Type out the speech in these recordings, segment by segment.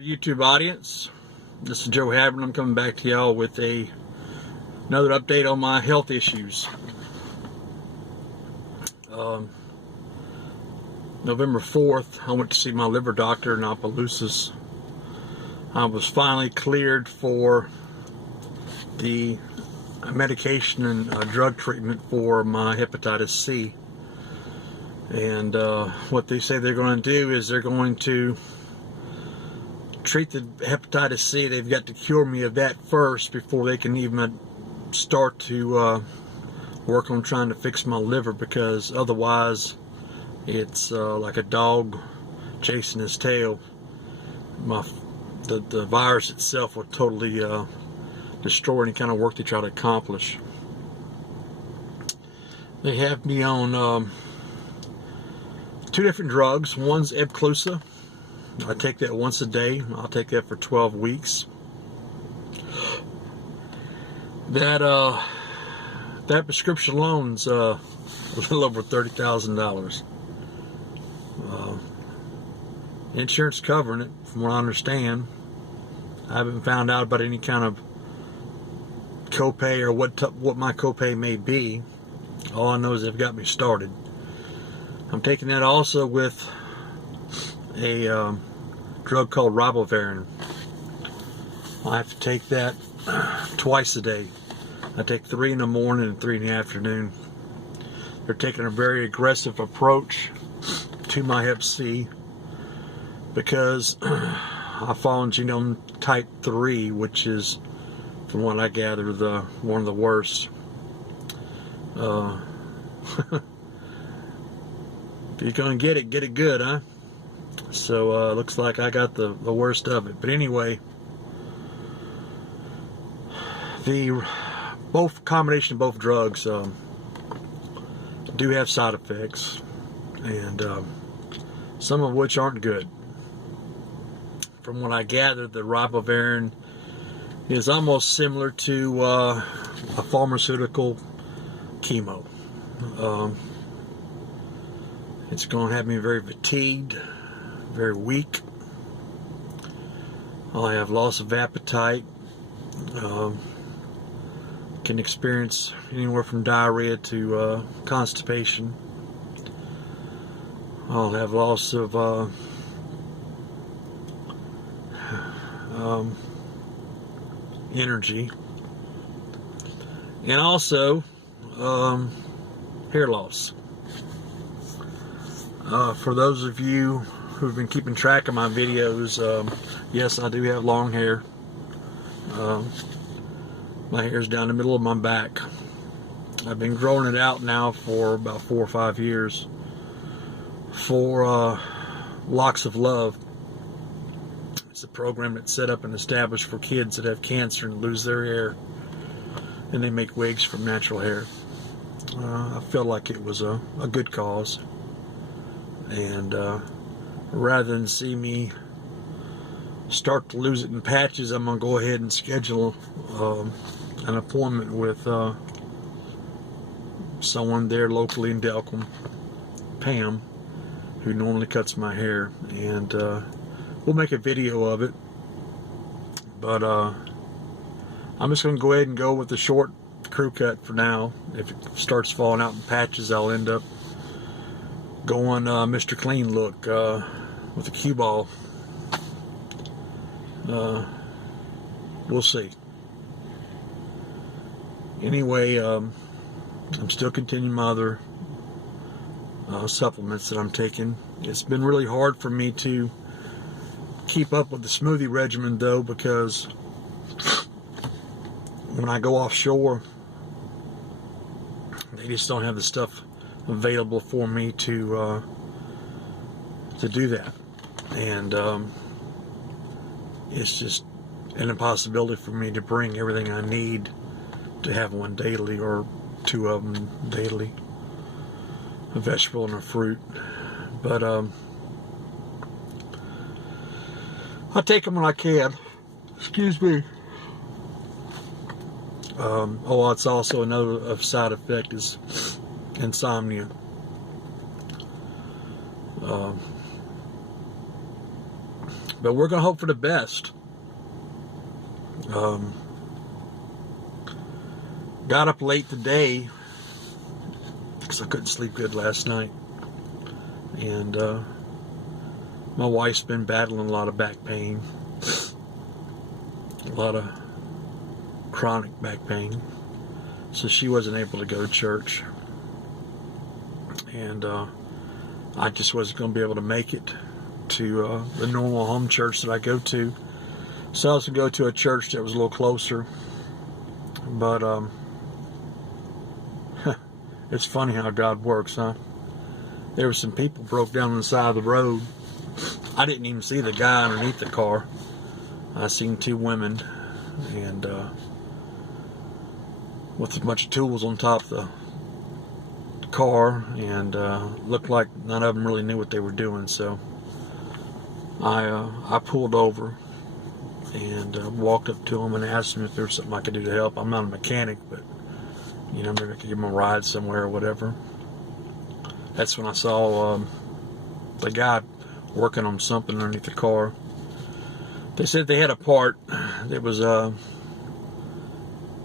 YouTube audience, this is Joe Habbard. I'm coming back to y'all with another update on my health issues. November 4th, I went to see my liver doctor in Opelousas. I was finally cleared for the medication and drug treatment for my hepatitis C. And what they say they're going to do is they're going to treat the hepatitis C. They've got to cure me of that first before they can even start to work on trying to fix my liver, because otherwise it's like a dog chasing his tail. The virus itself will totally destroy any kind of work they try to accomplish. They have me on two different drugs. One's Hep-C. I take that once a day. I'll take that for 12 weeks. That prescription loan's a little over $30,000. Insurance covering it, from what I understand. I haven't found out about any kind of copay or what my copay may be. All I know is they've got me started. I'm taking that also with a drug called ribavirin. I have to take that twice a day. I take 3 in the morning and 3 in the afternoon. They're taking a very aggressive approach to my Hep-C because I fall in genome type 3, which is, from what I gather, one of the worst. If you're gonna get it good, huh? So looks like I got the worst of it. But anyway, the combination of both drugs do have side effects, and some of which aren't good. From what I gather, the ribavirin is almost similar to a pharmaceutical chemo. It's going to have me very fatigued, very weak. I'll have loss of appetite. Can experience anywhere from diarrhea to constipation. I'll have loss of energy, and also hair loss. For those of you who've been keeping track of my videos, yes, I do have long hair. My hair's down the middle of my back. I've been growing it out now for about 4 or 5 years for Locks of Love. It's a program that's set up and established for kids that have cancer and lose their hair, and they make wigs from natural hair. I felt like it was a good cause, and rather than see me start to lose it in patches, I'm going to go ahead and schedule an appointment with someone there locally in Delcom, Pam, who normally cuts my hair, and we'll make a video of it. But I'm just going to go ahead and go with the short crew cut for now. If it starts falling out in patches, I'll end up going Mr. Clean look with a cue ball. We'll see. Anyway, I'm still continuing my other supplements that I'm taking. It's been really hard for me to keep up with the smoothie regimen, though, because when I go offshore, they just don't have the stuff available for me to do that, and it's just an impossibility for me to bring everything I need to have one daily, or 2 of them daily, a vegetable and a fruit. But I take them when I can. Excuse me. Oh, it's also another side effect is insomnia. But we're going to hope for the best. Got up late today because I couldn't sleep good last night. And my wife's been battling a lot of back pain. A lot of chronic back pain. So she wasn't able to go to church. And I just wasn't going to be able to make it to the normal home church that I go to. So I was going to go to a church that was a little closer. But it's funny how God works, huh? There were some people broke down on the side of the road. I didn't even see the guy underneath the car. I seen two women and with a bunch of tools on top of the car, and looked like none of them really knew what they were doing. So I pulled over and walked up to them and asked them if there was something I could do to help. I'm not a mechanic, but you know, maybe I could give them a ride somewhere or whatever. That's when I saw the guy working on something underneath the car. They said they had a part that was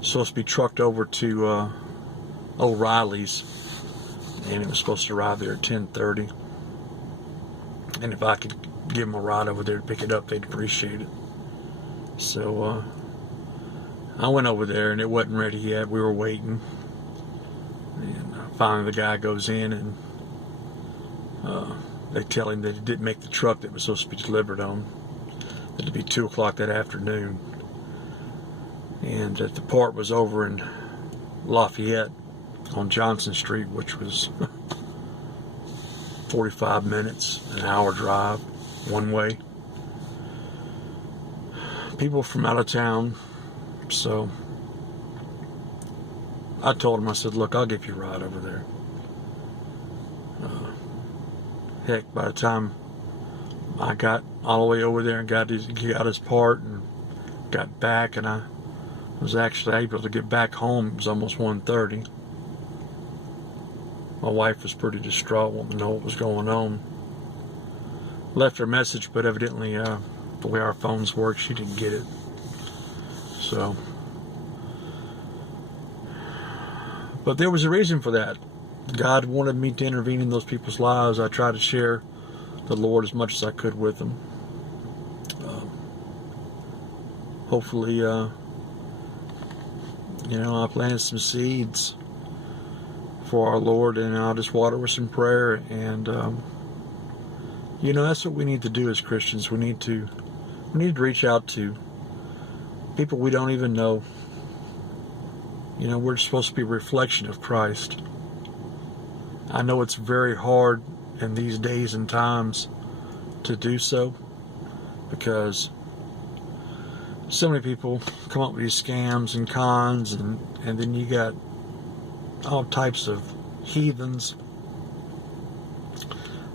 supposed to be trucked over to O'Reilly's, and it was supposed to arrive there at 10:30. And if I could give them a ride over there to pick it up, they'd appreciate it. So I went over there, and it wasn't ready yet. We were waiting, and finally the guy goes in, and they tell him that he didn't make the truck that was supposed to be delivered on. That it'd be 2 o'clock that afternoon, and that the part was over in Lafayette on Johnson Street, which was 45 minutes, an hour drive, one way. People from out of town. So I told him, I said, look, I'll give you a ride over there. Heck, by the time I got all the way over there and got his part and got back, and I was actually able to get back home, it was almost 1:30. My wife was pretty distraught, wanting to know what was going on. Left her a message, but evidently the way our phones work, she didn't get it. So, but there was a reason for that. God wanted me to intervene in those people's lives. I tried to share the Lord as much as I could with them. Hopefully, you know, I planted some seeds for our Lord, and I'll just water with some prayer. And you know, that's what we need to do as Christians. We need to reach out to people we don't even know. You know, we're supposed to be a reflection of Christ. I know it's very hard in these days and times to do so, because so many people come up with these scams and cons, and then you got all types of heathens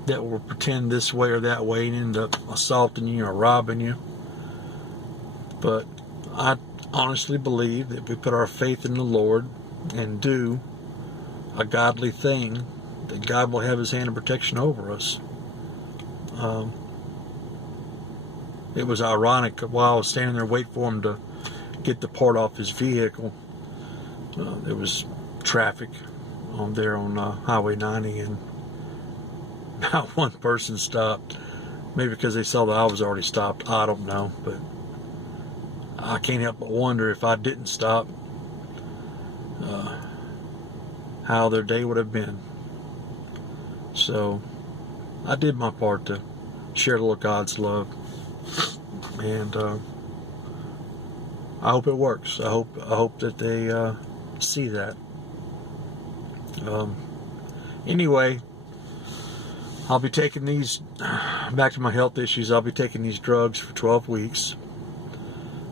that will pretend this way or that way and end up assaulting you or robbing you. But I honestly believe that if we put our faith in the Lord and do a godly thing, that God will have His hand of protection over us. It was ironic, while I was standing there waiting for him to get the part off his vehicle, there was traffic on Highway 90, and not one person stopped. Maybe because they saw that I was already stopped, I don't know, but I can't help but wonder, if I didn't stop, how their day would have been. So I did my part to share a little God's love, and I hope it works. I hope that they see that. Anyway, I'll be taking these, back to my health issues, I'll be taking these drugs for 12 weeks.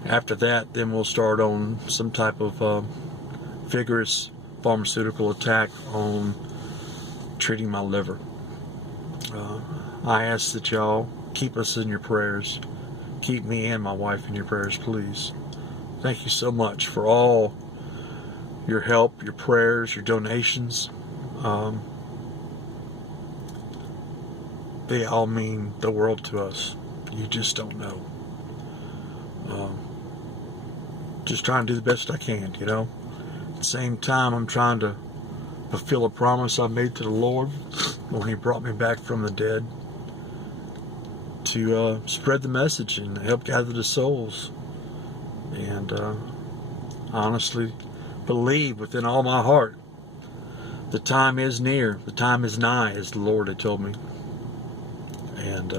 After that, then we'll start on some type of vigorous pharmaceutical attack on treating my liver. I ask that y'all keep us in your prayers. Keep me and my wife in your prayers, please. Thank you so much for all your help, your prayers, your donations. They all mean the world to us. You just don't know. Just trying to do the best I can, you know. At the same time, I'm trying to fulfill a promise I made to the Lord when He brought me back from the dead, to spread the message and help gather the souls. And I honestly believe within all my heart the time is near, the time is nigh, as the Lord had told me. And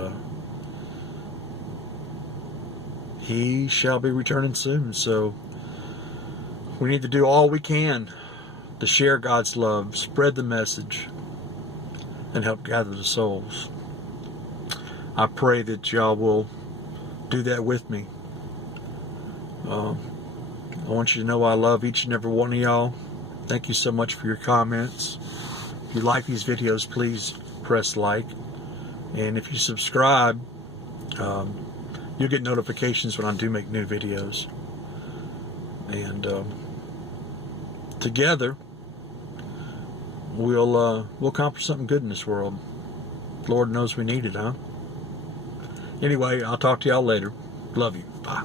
He shall be returning soon. So we need to do all we can to share God's love, spread the message, and help gather the souls. I pray that y'all will do that with me. I want you to know I love each and every one of y'all. Thank you so much for your comments. If you like these videos, please press like. And if you subscribe, you'll get notifications when I do make new videos. And together, we'll accomplish something good in this world. Lord knows we need it, huh? Anyway, I'll talk to y'all later. Love you. Bye.